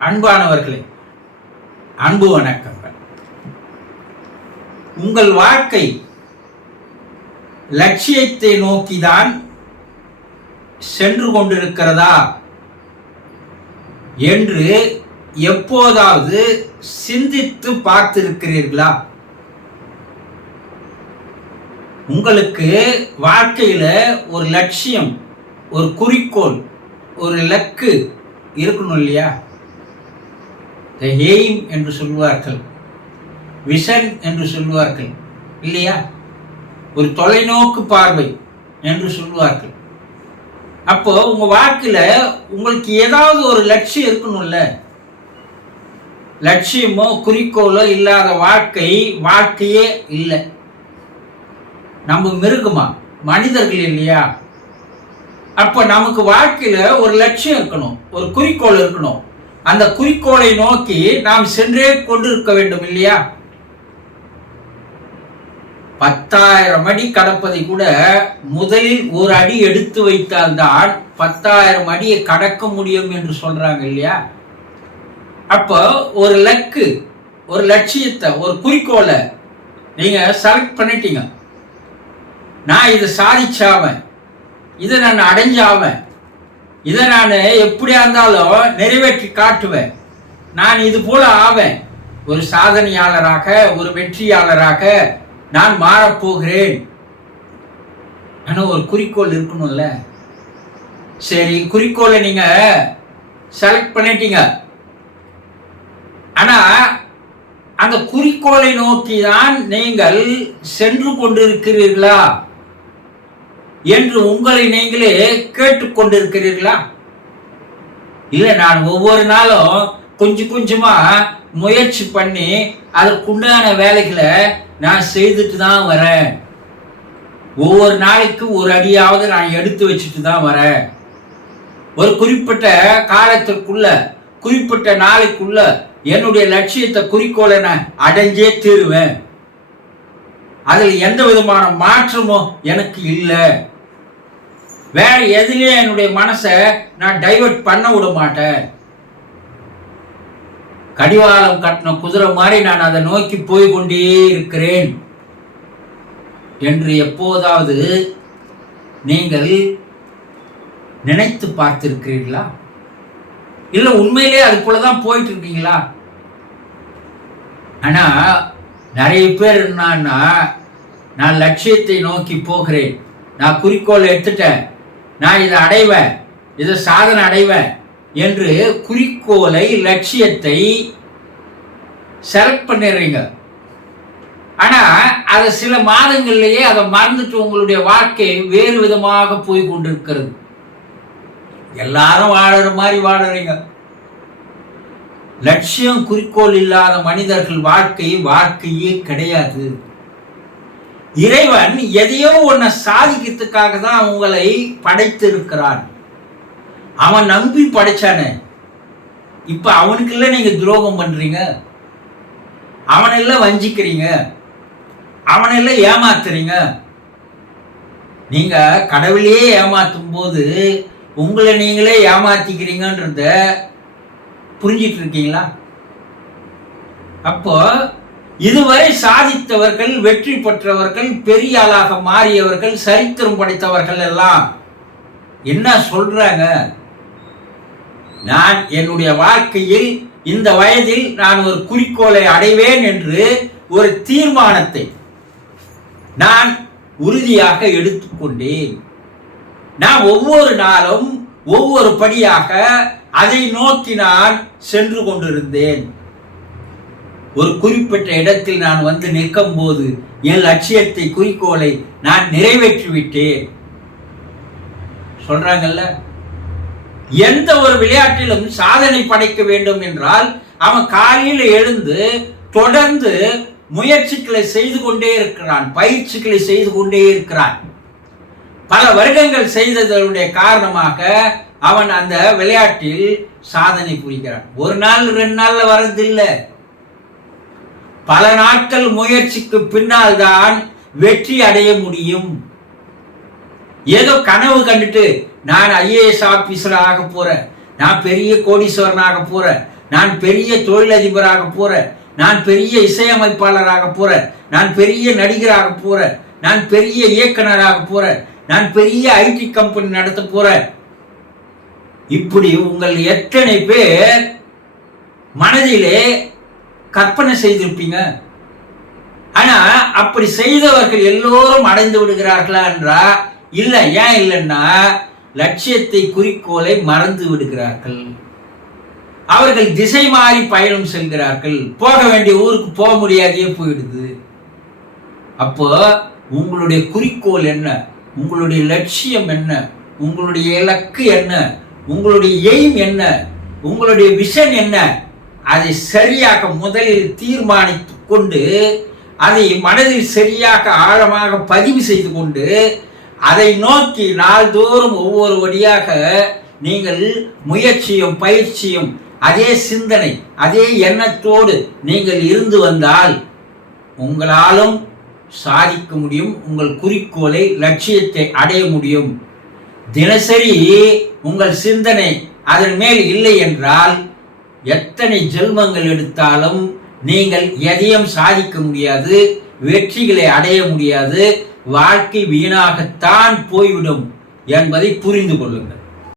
அன்பானவர்களே அன்பு வணக்கங்கள். உங்கள் வாழ்க்கை லட்சியத்தை நோக்கிதான் சென்று கொண்டிருக்கிறதா என்று எப்போதாவது சிந்தித்து பார்த்திருக்கிறீர்களா? உங்களுக்கு வாழ்க்கையில் ஒரு லட்சியம் ஒரு குறிக்கோள் ஒரு இலக்கு இருக்கணும் இல்லையா? த எய்ம் என்று சொல்வார்கள் விஷன் என்று சொல்வார்கள் இல்லையா? ஒரு தொலைநோக்கு பார்வை என்று சொல்வார்கள் அப்போ உங்க வாழ்க்கையில உங்களுக்கு ஏதாவது ஒரு லட்சியம் இருக்கணும்ல? லட்சியமோ குறிக்கோளோ இல்லாத வாழ்க்கை வாழ்க்கையே இல்லை. நம்ம மிருகமா? மனிதர்கள் இல்லையா? அப்போ நமக்கு வாழ்க்கையில் ஒரு லட்சியம் இருக்கணும் ஒரு குறிக்கோள் இருக்கணும். அந்த குறிக்கோளை நோக்கி நாம் சென்றே கொண்டிருக்க வேண்டும் இல்லையா? பத்தாயிரம் அடி கடப்பதை கூட முதலில் ஒரு அடி எடுத்து வைத்தால்தான் பத்தாயிரம் அடியை கடக்க முடியும் என்று சொல்றாங்க இல்லையா? அப்போ ஒரு லக்கு ஒரு லட்சியத்தை ஒரு குறிக்கோளை நீங்க செலக்ட் பண்ணிட்டீங்க. நான் இதை சாதிச்சாவேன் இதை நான் அடைஞ்சாவேன் இதை நான் எப்படியா இருந்தாலும் நிறைவேற்றி காட்டுவேன். நான் இது போல ஆவேன். ஒரு சாதனையாளராக ஒரு வெற்றியாளராக நான் மாறப்போகிறேன். ஆனால் ஒரு குறிக்கோள் இருக்கணும்ல? சரி குறிக்கோளை நீங்க செலக்ட் பண்ணிட்டீங்க. ஆனா அந்த குறிக்கோளை நோக்கி தான் நீங்கள் சென்று கொண்டிருக்கிறீர்களா? என்று உங்களை நீங்களே கேட்டுக்கொண்டிருக்கிறீர்களா? இல்லை நான் ஒவ்வொரு நாளும் கொஞ்சம் கொஞ்சமா முயற்சி பண்ணி அதற்குண்டான வேலைகளை நான் செய்துட்டு தான் வரேன். ஒவ்வொரு நாளைக்கு ஒரு அடியாவது நான் எடுத்து வச்சுட்டு தான் வரேன். ஒரு குறிப்பிட்ட காலத்திற்குள்ள குறிப்பிட்ட நாளைக்குள்ள என்னுடைய லட்சியத்தை குறிக்கோளை நான் அடைஞ்சே தீருவேன். அதில் எந்த விதமான மாற்றமும் எனக்கு இல்லை. வேற எதுலயும் என்னுடைய மனசை நான் டைவர்ட் பண்ண விட மாட்டேன். கடிவாளம் கட்டின குதிரை மாதிரி நான் அதை நோக்கி போய் கொண்டே இருக்கிறேன். என்று எப்போதாவது நீங்கள் நினைத்து பார்த்திருக்கிறீர்களா? இல்ல உண்மையிலே அது போலதான் போயிட்டு இருக்கீங்களா ஆனா நிறைய பேர் என்னன்னா நான் லட்சியத்தை நோக்கி போகிறேன். நான் குறிக்கோள் எடுத்துட்டேன். நான் இதை அடைவேன். இதை சாதனை அடைவேன் என்று குறிக்கோளை லட்சியத்தை செலக்ட் பண்ணிடுறீங்க. ஆனா அதை சில மாதங்கள்லயே அதை மறந்துட்டு உங்களுடைய வாழ்க்கை வேறு விதமாக போய் கொண்டிருக்கிறது எல்லாரும் வாழற மாதிரி வாழறீங்க. லட்சியம் குறிக்கோள் இல்லாத மனிதர்கள் வாழ்க்கை வாழ்க்கையே கிடையாது. இறைவன் எதையோ ஒன்ன சாதிக்கிறதுக்காக தான் உங்களை படைத்திருக்கிறான். அவன் நம்பி படைச்சானே. இப்போ அவனுக்குள்ள நீங்கள் துரோகம் பண்ணுறீங்க அவனெல்லாம் வஞ்சிக்கிறீங்க. அவனெல்லாம் ஏமாத்துறீங்க. நீங்கள் கடவுளையே ஏமாற்றும் போது உங்களை நீங்களே ஏமாத்திக்கிறீங்கன்றத புரிஞ்சிட்டு இருக்கீங்களா? அப்போ இதுவரை சாதித்தவர்கள் வெற்றி பெற்றவர்கள் பெரிய ஆளாக மாறியவர்கள் சரித்திரம் படைத்தவர்கள் எல்லாம் என்ன சொல்றாங்க? நான் என்னுடைய வாழ்க்கையில் இந்த வயதில் நான் ஒரு குறிக்கோளை அடைவேன் என்று ஒரு தீர்மானத்தை நான் உறுதியாக எடுத்துக்கொண்டேன். நான் ஒவ்வொரு நாளும் ஒவ்வொரு படியாக அதை நோக்கி நான் சென்று கொண்டிருந்தேன். ஒரு குறிப்பிட்ட இடத்தில் நான் வந்து நிற்கும் போது என் லட்சியத்தை குறிக்கோளை நான் நிறைவேற்றி விட்டேன் சொல்றாங்கல்ல? எந்த ஒரு விளையாட்டிலும் சாதனை படைக்க வேண்டும் என்றால் அவன் காலையில் எழுந்து தொடர்ந்து முயற்சிகளை செய்து கொண்டே இருக்கிறான் பயிற்சிகளை செய்து கொண்டே இருக்கிறான். பல வருடங்கள் செய்ததனுடைய காரணமாக அவன் அந்த விளையாட்டில் சாதனை புரிகிறான். ஒரு நாள் ரெண்டு நாள்ல வர்றதில்லை. பல நாட்கள் முயற்சிக்கு பின்னால் தான் வெற்றி அடைய முடியும். ஏதோ கனவு கண்டுட்டு நான் ஐஏஎஸ் ஆபீசர் ஆக போறேன் நான் பெரிய கோடீஸ்வரனாக போறேன் நான் பெரிய தொழிலதிபராக போறேன் நான் பெரிய இசையமைப்பாளராக போறேன் நான் பெரிய நடிகராக போறேன் நான் பெரிய இயக்குனராக போறேன் நான் பெரிய ஐடி கம்பெனி நடத்த போறேன் இப்படி உங்கள் எத்தனை பேர் மனதிலே கற்பனை செய்திருப்பீங்க. ஆனா அப்படி செய்தவர்கள் எல்லோரும் அடைந்து விடுகிறார்களா என்றா இல்ல ஏன் இல்லைன்னா லட்சியத்தை குறிக்கோளை மறந்து விடுகிறார்கள். அவர்கள் திசை மாறி பயணம் செல்கிறார்கள். போக வேண்டிய ஊருக்கு போக முடியாதையே போயிடுது. அப்போ உங்களுடைய குறிக்கோள் என்ன? உங்களுடைய லட்சியம் என்ன? உங்களுடைய இலக்கு என்ன? உங்களுடைய எய்ம் என்ன? உங்களுடைய விஷன் என்ன? அதை சரியாக முதலில் தீர்மானித்து கொண்டு அதை மனதில் சரியாக ஆழமாக பதிவு செய்து கொண்டு அதை நோக்கி நாள்தோறும் ஒவ்வொரு வழியாக நீங்கள் முயற்சியும் பயிற்சியும் அதே சிந்தனை அதே எண்ணத்தோடு நீங்கள் இருந்து வந்தால் உங்களாலும் சாதிக்க முடியும் உங்கள் குறிக்கோளை லட்சியத்தை அடைய முடியும். தினசரி உங்கள் சிந்தனை அதன் மேல் இல்லை என்றால் எத்தனை ஜென்மங்கள் எடுத்தாலும் நீங்கள் எதையும் சாதிக்க முடியாது வெற்றிகளை அடைய முடியாது வாழ்க்கை வீணாகத்தான் போய்விடும் என்பதை புரிந்து கொள்ளுங்கள்.